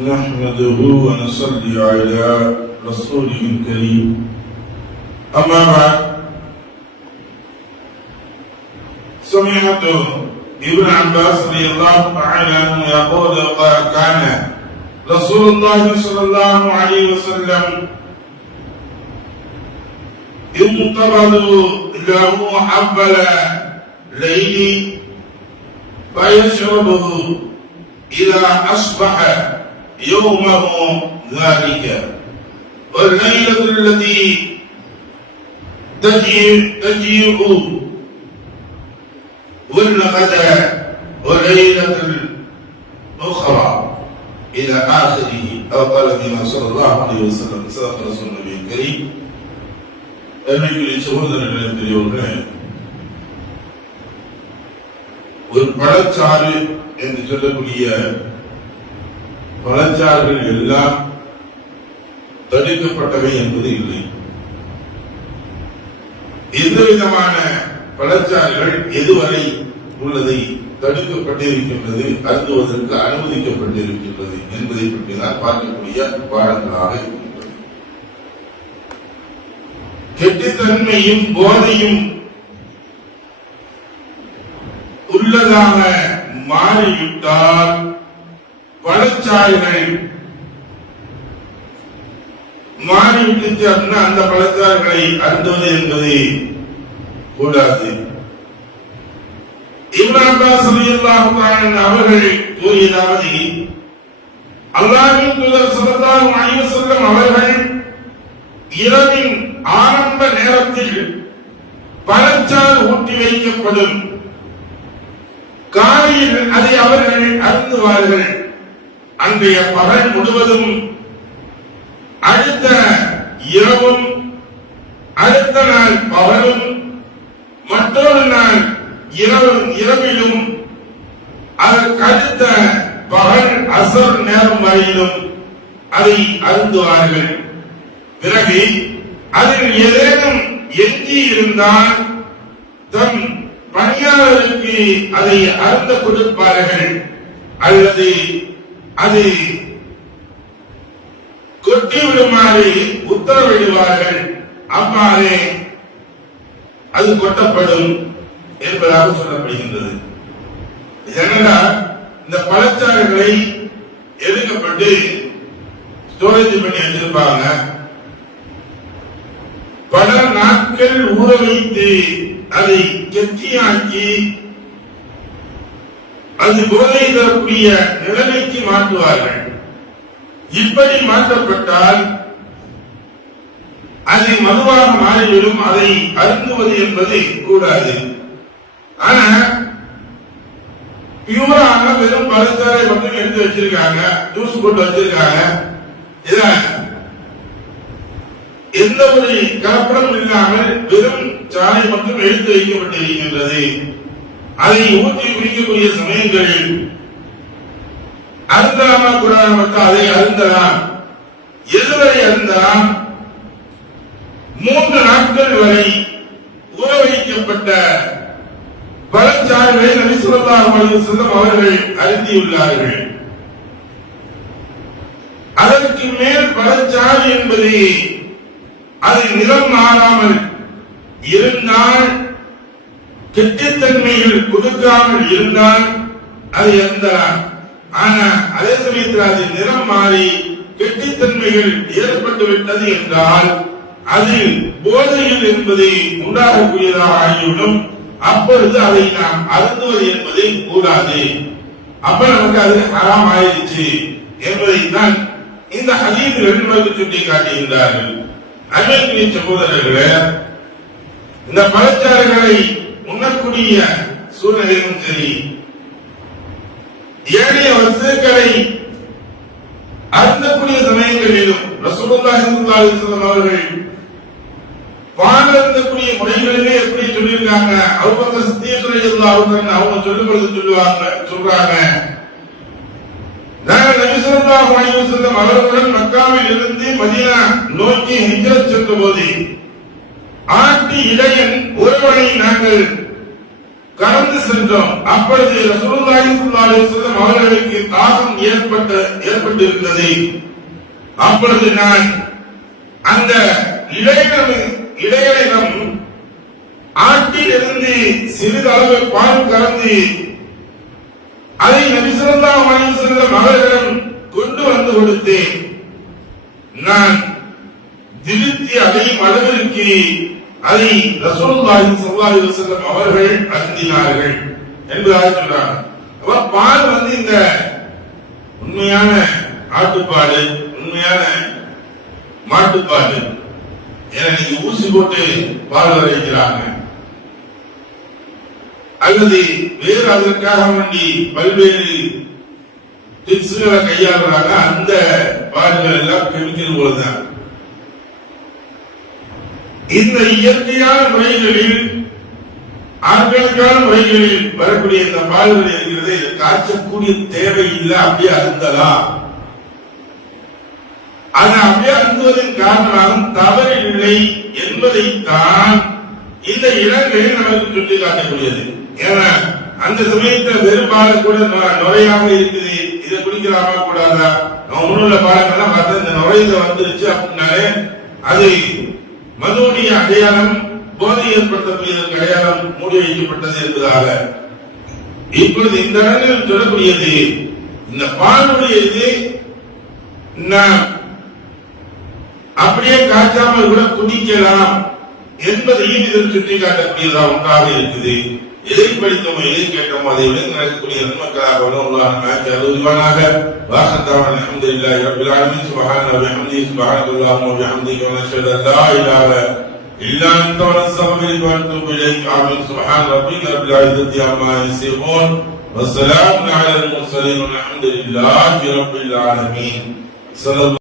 نحمده ونصلي على رسوله الكريم أما بعد سمعت ابن عباس رضي الله تعالى عنه يقول كان رسول الله صلى الله عليه وسلم ينقبض له حبل ليل فيشربه إذا أصبح يومه ذلك والليلة التي تجيء والغد والليلة الأخرى إلى آخره أو قال النبي صلى الله عليه وسلم صدق رسول النبي الكريم. சகோதரர்களே, பெரியவர்களே, ஒரு பழச்சாறு என்று சொல்லக்கூடிய பழச்சாறுகள் எல்லாம் தடுக்கப்பட்டவை என்பது இல்லை. எந்த விதமான பழச்சாறுகள் எதுவரை உள்ளதை தடுக்கப்பட்டிருக்கின்றது, அருந்துவதற்கு அனுமதிக்கப்பட்டிருக்கின்றது என்பதை பற்றி தான் பார்க்கக்கூடிய பாடங்களாக இருக்கின்றது. கெட்டித்தன்மையும் போதையும் உள்ளதாக மாறிவிட்டால் பழச்சாறுகள் மாறிவிட்டு அப்படின்னா அந்த பழச்சாறுகளை அருந்துவது என்பது கூடாது. இப்னு அப்பாஸ் ரலியல்லாஹு தஆலா அவர்கள் கூறியதாவது, அல்லாஹ்வின் தூதர் ஸல்லல்லாஹு அலைஹி வஸல்லம் அவர்கள் இரவின் ஆரம்ப நேரத்தில் பழச்சாறு ஊற்றி வைக்கப்படும், காலையில் அதை அவர்கள் அருந்துவார்கள். அன்றைய பகல் முழுவதும் அடுத்த இரவும் அடுத்த நாள் பகலும் மற்றொரு நாள் இரவிலும் அதற்கு அடுத்த பகல் அசர் நேரம் வரையிலும் அதை அருந்துவார்கள். பிறகு அதில் ஏதேனும் எஞ்சி இருந்தால் தம் பணியாளருக்கு அதை அருந்த கொடுப்பார்கள் அல்லது அது கொட்டிவிடுமாறு உத்தரவிடுவார்கள். அவ்வாறே அது கொட்டப்படும் என்பதாக சொல்லப்படுகின்றது. என்னடா, இந்த பழச்சாறுகளை எடுக்கப்பட்டு ஸ்டோரேஜ் பண்ணி வச்சிருப்பாங்க. பல நாட்கள் ஊற வைத்து அதை கெட்டியாக்கி அது போதை தரக்கூடிய நிலைமைக்கு மாற்றுவார்கள். இப்படி மாற்றப்பட்டால் அது மதுவாக மாறிவிடும். அதை அருந்துவது என்பது கூடாது. ஆனா பியூராக வெறும் பழச்சாறை மட்டும் எடுத்து வச்சிருக்காங்க, ஜூஸ் போட்டு வச்சிருக்காங்க. இத எந்த ஒரு கலப்படம் இல்லாமல் வெறும் சாறை மட்டும் எடுத்து வைக்கப்பட்டிருக்கின்றது. அதை ஊற்றி குடிக்கக்கூடிய சமயங்களில் அருந்தாம கூடாத அதை அருந்தலாம். எதுவரை அருந்தலாம்? 3 நாட்கள் வரை ஊற வைக்கப்பட்ட பழச்சாறுகளை நபி ஸல்லல்லாஹு அலைஹி வஸல்லம் அவர்கள் அருந்தியுள்ளார்கள். அதற்கு மேல் பழச்சாறு என்பது அது நிறம் மாறாமல் இருந்தால், கெட்டித்தன்மையில் கொடுக்காமல் இருந்தால் அது அருந்தலாம். ஆனா அதே சமயத்தில் அது நிறம் மாறி கெட்டித்தன்மைகள் ஏற்பட்டு விட்டது என்றால் அதில் போதையில் என்பதை உண்டாகக்கூடியதாக ஆகிவிடும். அப்பொழுது அதை நாம் அருந்துவது என்பதை கூடாது. அப்ப நமக்கு அது ஹராம் ஆயிடுச்சு என்பதைத்தான் இந்த ஹதீஸ்கள் நமக்கு சுட்டி காட்டுகின்றார்கள். அன்பிற்குரிய சகோதரர்களே, இந்த பழச்சாறுகளை உண்ணக்கூடிய சூழ்நிலையும் சரி, ஏனைய வஸ்துக்களை அருந்தக்கூடிய சமயங்களிலும் ரசூலுல்லாஹி ஸல்லல்லாஹு அலைஹி வஸல்லம் அவர்கள் பால் அருந்தக்கூடிய முறைகளிலே எப்படி சொல்லியிருக்காங்க. அபூபக்கர் சித்தீக் ரலியல்லாஹு அன்ஹு அவங்க சொல்லும் பொழுது சொல்றாங்க, நாங்கள் நபி ஸல்லல்லாஹு அலைஹி வஸல்லம் அவர்களுடன் மக்காவில் இருந்து மதீனா நோக்கி ஹிஜ்ரத் சென்ற போது ஆட்டி இடையன் ஒருவனை நாங்கள் கடந்து சென்றோம். அப்பொழுது ரசூலுல்லாஹி ஸல்லல்லாஹு அலைஹி வஸல்லம் அவர்களுக்கு தாகம் ஏற்பட்டிருந்தது. அப்பொழுது நான் அந்த இடையிடம் ஆட்டிலிருந்து சிறிதளவு பால் கலந்து அதை நபி ஸல்லல்லாஹு அலைஹி வஸல்லம் அவர்களிடம் கொண்டு வந்து கொடுத்தேன். நான் திருப்தி அடையும் அளவிற்கு அதை ரசூலுல்லாஹி ஸல்லல்லாஹு அலைஹி வஸல்லம் அவர்கள் அருந்தினார்கள் என்பதாக சொல்றாங்க. பால் இந்த உண்மையான ஆட்டுப்பாடு, உண்மையான மாட்டுப்பாடு. ஏன்னா நீங்க ஊசி போட்டு பால் வரைக்கிறாங்க அல்லது வேறு அதற்காக வேண்டி பல்வேறு டிப்ஸ்களை கையாளுறாங்க. அந்த பால்கள் எல்லாம் கெமிக்கல் போலதான். இந்த இயற்கையான முறைகளில், ஆர்கானிக்கான முறைகளில் வரக்கூடிய இந்த பால்கள் இருக்கிறது, காய்ச்சக்கூடிய தேவை இல்லை. அப்படியே அருந்தலாம். அது அப்படியே அருந்துவதன் காரணமாக தவறில்லை என்பதைத்தான் இந்த இடங்களில் நமக்கு சுட்டி காட்டக்கூடியது. ஏன்னா அந்த சமயத்தில் வெறும் கூட நுரையாக இருக்குது, இதை குடிக்கலாமா கூடாதா? நம்ம முன்னுள்ள பாலங்கள்லாம் பார்த்தா இந்த நுரையில வந்துருச்சு அப்படின்னாலே அது மதுவுடைய அடையாளம், போதை ஏற்படுத்தக்கூடியதற்கு அடையாளம் மூடி வைக்கப்பட்டது என்பதாக. இப்பொழுது இந்த இடங்களில் சொல்லக்கூடியது இந்த பாலுடைய இது அப்படியே காய்ச்சாமல் கூட குடிக்கலாம் என்பதையும் இதில் சுட்டி காட்டக்கூடியதா ஒன்றாக இருக்குது. எதை படித்தோமோ எதை கேட்டோமோ அதை விட நடக்கக்கூடிய நன்மக்களாக உள்ளானாக வாசத்தான அல்ஹம்துலில்லாஹி ரப்பில் ஆலமீன் சுப்ஹானல்லாஹி வ பிஹம்திஹி சுப்ஹானல்லாஹி வ பிஹம்திஹி வ நஷ்ஹது அன் லா இலாஹ இல்லா அன்த வ நஸ்தக்ஃபிருக வ நத்தூபு இலைக். ஆமீன். சுப்ஹான ரப்பிக ரப்பில் இஸ்ஸத்தி அம்மா யசிஃபூன் வ ஸலாமுன் அலல் முர்ஸலீன் வல்ஹம்துலில்லாஹி ரப்பில் ஆலமீன்.